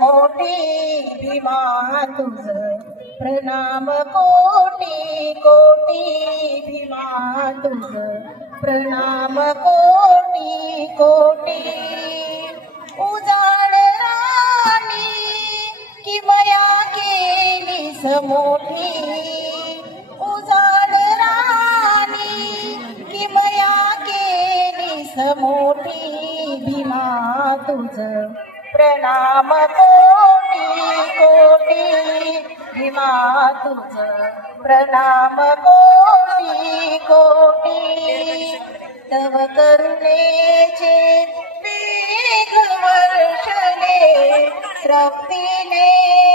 मोठी राणी भीमा तुझ प्रणाम कोटी कोटी. भीमा तुझ प्रणाम कोटी कोटी. उजाड राणी किमया केली समोठी मोठी भीमा तुझ. प्रणाम कोटी कोटी भीमा तुझ. प्रणाम कोटी कोटी तव करुणेचे मेघ वर्षले तृप्तीने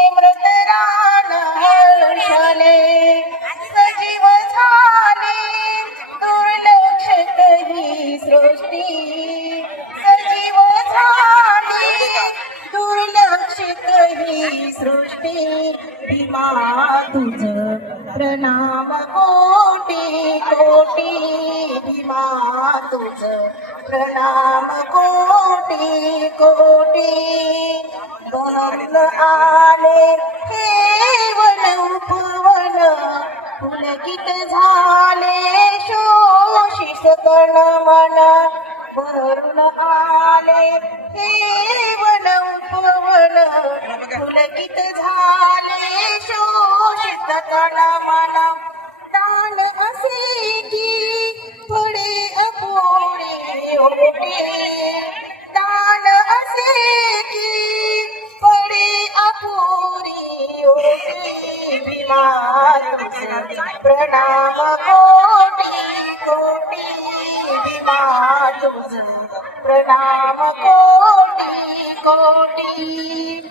सजीव झाली दुर्लक्षित ही सृष्टी भीमा तुझ प्रणाम कोटी कोटी भीमा तुझ प्रणाम कोटी कोटी दोन आले हे वन उपवन पुलकित झाले शोषित तन मन भरून आले. हे उपवन पुलकित झाले. शोषित तन मना दान असे की पुढे अपुरे ओटे दान असे की पुढे अपुरी ओटे बिमार प्रणाम कोटी तुझ प्रणाम कोटी कोटी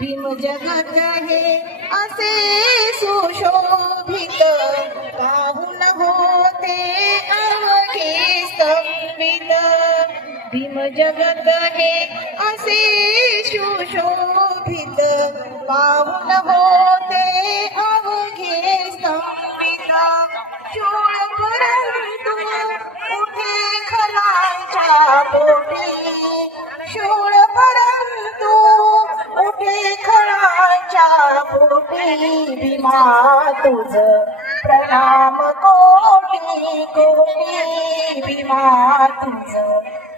भीम जगत हे असे सुशोभित पाहून होते अवघे स्तंभित भीम जगत हे असे सुशोभित पाहून होते मा तुझ प्रणाम कोटी कोटी भीमा तुझ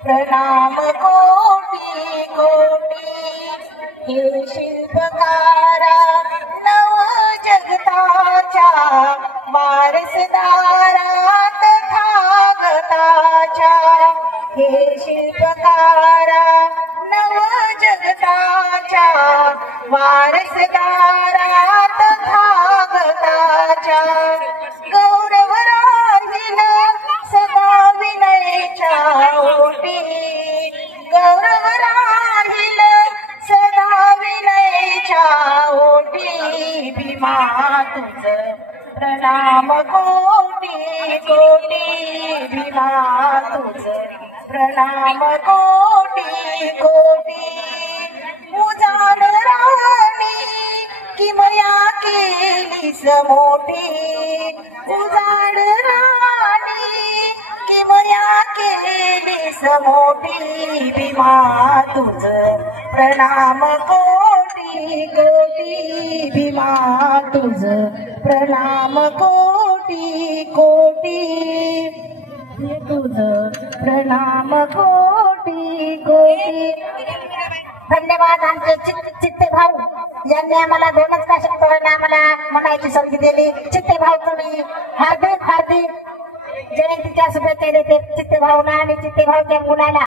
प्रणाम कोटी कोटी. हे शिल्पकारा नव जगताच्या वारसदारा तथागताच्या हे शिल्पकारा नव जगताच्या वारसदारा भीमा तुझ प्रणाम कोटी कोटी भीमा तुझ प्रणाम कोटी कोटी उजाड राणी किमया केलीस मोठी उजाड राणी किमया केलीस मोठी भीमा तुझ प्रणाम कोटी कोटी भीमा तुझ प्रणाम कोटी कोटी. तुझ प्रणाम कोटी कोटी. धन्यवाद आमचे चित्ते चित्ते भाऊ. यांनी आम्हाला दोनच का शब्दाने आम्हाला म्हणायची संधी दिली. चित्ते भाऊ तुम्ही हार्दिक हार्दिक जयंतीच्या शुभेच्छा देते चित्ते भाऊला आणि चित्ते भाऊच्या मुलाला.